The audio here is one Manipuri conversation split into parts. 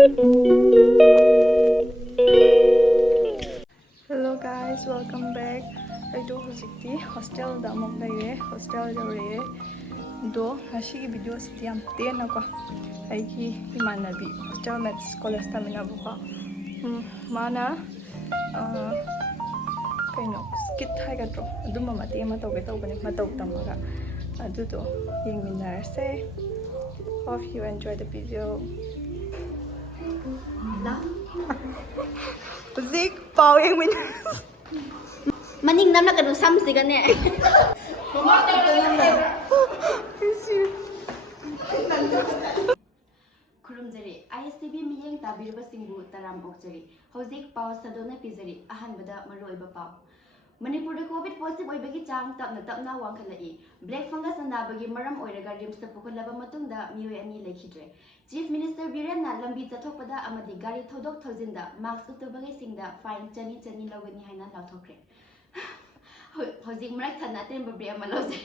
Hello guys, welcome back. I do hositi hostel da amok laire hostel jawre do ngasi video siti am tena ko ai ki imanabi hostel maths college tamina bu ko mana kaino skit haigatro aduma mate ma tawge tawbani ma taw tamaga adudo yengminarse. Hope you enjoy the video. Zik pau yengminarse Maning nam na kanu samsi ka ne. Kurumjari ISTB miyeng tabirba singbu taram okjari hojik pau sadona pizari ahanbada maroiba pau Manipur COVID positive oibagi chang tapna wangkhalai black fungus anabagi maram oiraga rims ta pukulaba matungda miyoi ani lekhidre Chief Minister Biren na lambi chathokpada amadi gari thodok thoujinda mask utubagi singda fine chani logani haina lauthokre Hojik marak thana temba bre ama lause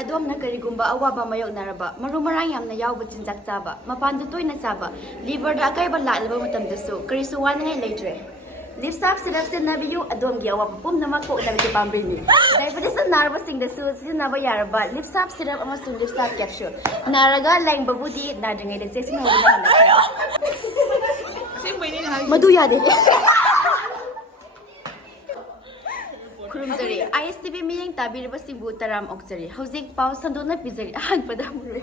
adom na karigumba awaba mayok naraba maru marang yamna yawba chinjak chaba mapan du toina chaba liver da kaiba lalaba matam dasu karisu wan ngai leitre lip sap syrup se nabiyu adom gi awaba pum namak ko dabi pambrini diabetes narba sing dasu sinaba yaraba lip sap syrup ama sun lip sap capsule naraga lang babudi nadringai de section hola hana madu yade Kurumjari ISTB miyeng tabirba singbu taram okjari hojik pau sandona pizari ahanpada mure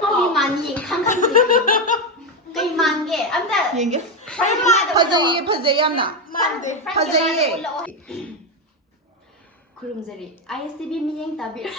Kami mani khang kai mange amta yenge phajai amna phajai Kurumjari ISTB miyeng tabir